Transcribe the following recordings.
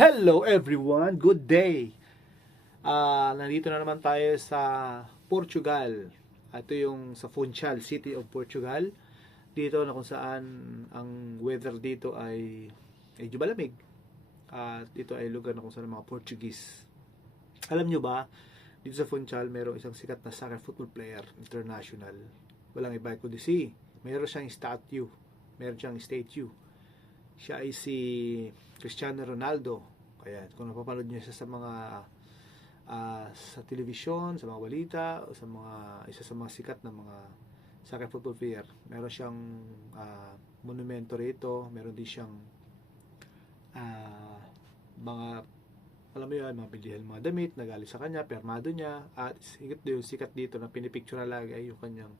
Hello everyone, good day. Nandito na naman tayo sa Portugal. Ito yung sa Funchal, City of Portugal. Dito na kung saan ang weather dito ay medyo malamig. Dito ay lugar na kung saan mga Portuguese. Alam nyo ba, dito sa Funchal mayroong isang sikat na soccer football player, international. Walang iba kundi si, mayroon siyang statue, mayroon siyang statue. Siya ay si Cristiano Ronaldo. Kaya kung napapanood niyo siya sa mga sa television, sa mga balita, o sa mga isa sa mga sikat na mga soccer football player, meron siyang monumento rito, meron din siyang mga alam mo yun, mga bilihan, mga damit na galing sa kanya, permado niya, at sikat dito na pinipicture na lagi ay yung kanyang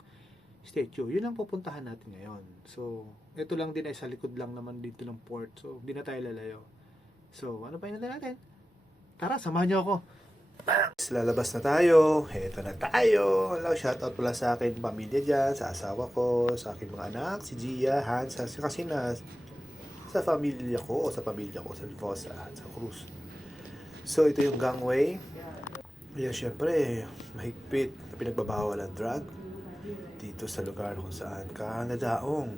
statue. Yun ang pupuntahan natin ngayon. So, ito lang din ay sa likod lang naman dito ng port. So, hindi na tayo lalayo. So, ano pa hinintay natin? Tara, samahan niyo ako. Lalabas na tayo. Heto na tayo. Hello, shoutout pala sa akin pamilya dyan, sa asawa ko, sa aking mga anak, si Gia, Hans, kasi na sa pamilya ko, sa Alfosa, sa Cruz. So, ito yung gangway. Kaya syempre, mahigpit na pinagbabawal ang drug dito sa lugar kung saan ka nadaong.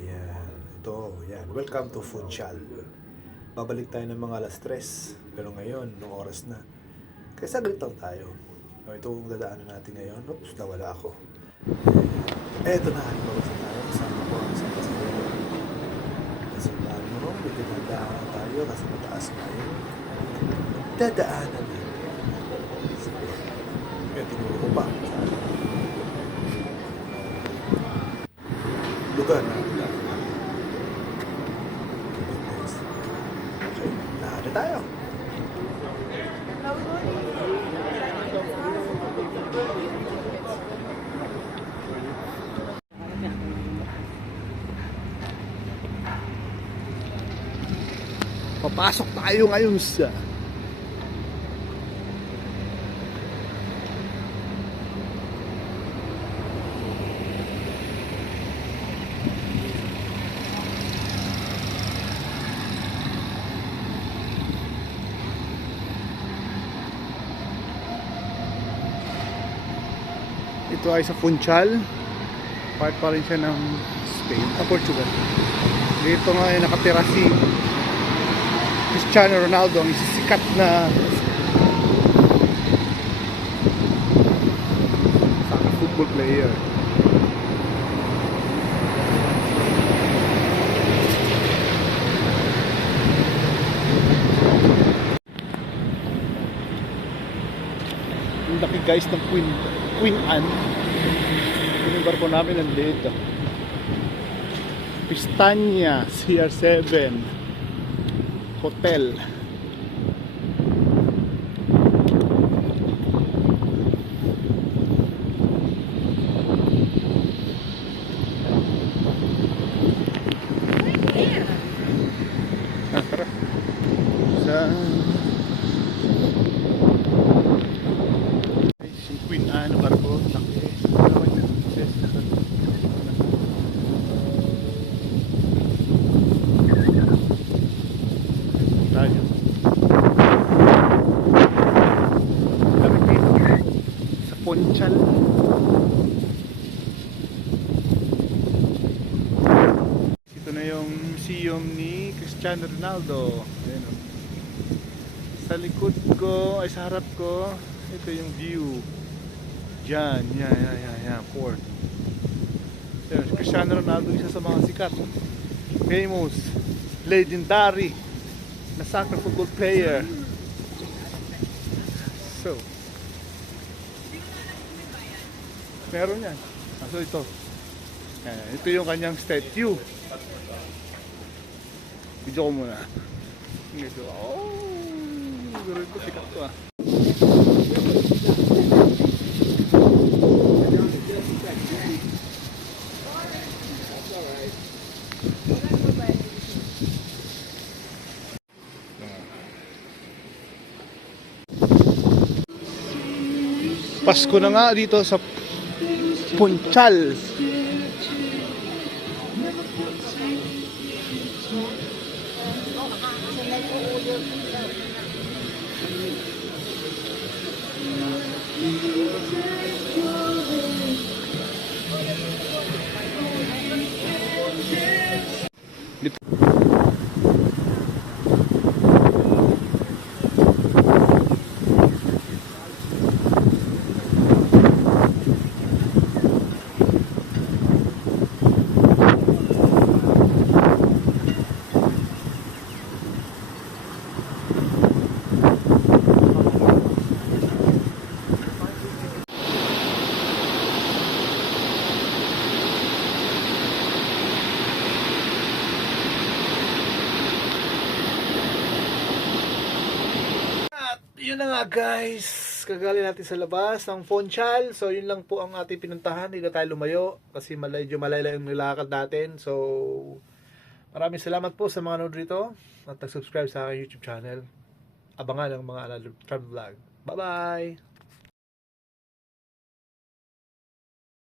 Ayan, ito, yan. Welcome to Funchal. Babalik tayo ng mga alas 3. Pero ngayon, nung oras na. Kaya saglit lang tayo. Ito ang dadaanan natin ngayon. Oops, nawala ako. Eto na, bawasan tayo. Kasama ko ang isang kasama. Kasi paano, may dinadaanan tayo kasi mataas ngayon. Dadaanan natin. Kaya tinuro ko pa. Lugar na nila. Okay, lahat na tayo. Papasok tayo ngayon sa ito ay sa Funchal, part pa rin siya ng Spain, Portugal. Dito nga ay nakatira si Cristiano Ronaldo, ang isisikat na soccer football player. Ang laki guys ng Queen Anne. Yung barko namin nandito. Pistania CR7 Hotel. Tara. Sa Queen Anne barko, laki. Tayo. Sa Funchal. Ito na yung museum ni Cristiano Ronaldo. Ayan, oh. Sa likod ko, ay sa harap ko, ito yung view. Diyan, yan, port. Cristiano Ronaldo, isa sa mga sikat, famous, legendary na soccer football player. So, meron yan. So ito, ito yung kanyang statue. Video ko muna. Ito, gawin ko, sikat to ah. Pasko na nga dito sa Funchal. yun na nga guys, kagaling natin sa labas ng Fonchal. So yun lang po ang ating pinuntahan, hindi na tayo lumayo kasi medyo malayo yung nilakad natin. So maraming salamat po sa mga nanood rito at nag-subscribe sa aking YouTube channel. Abangan ang mga travel vlog. Bye bye.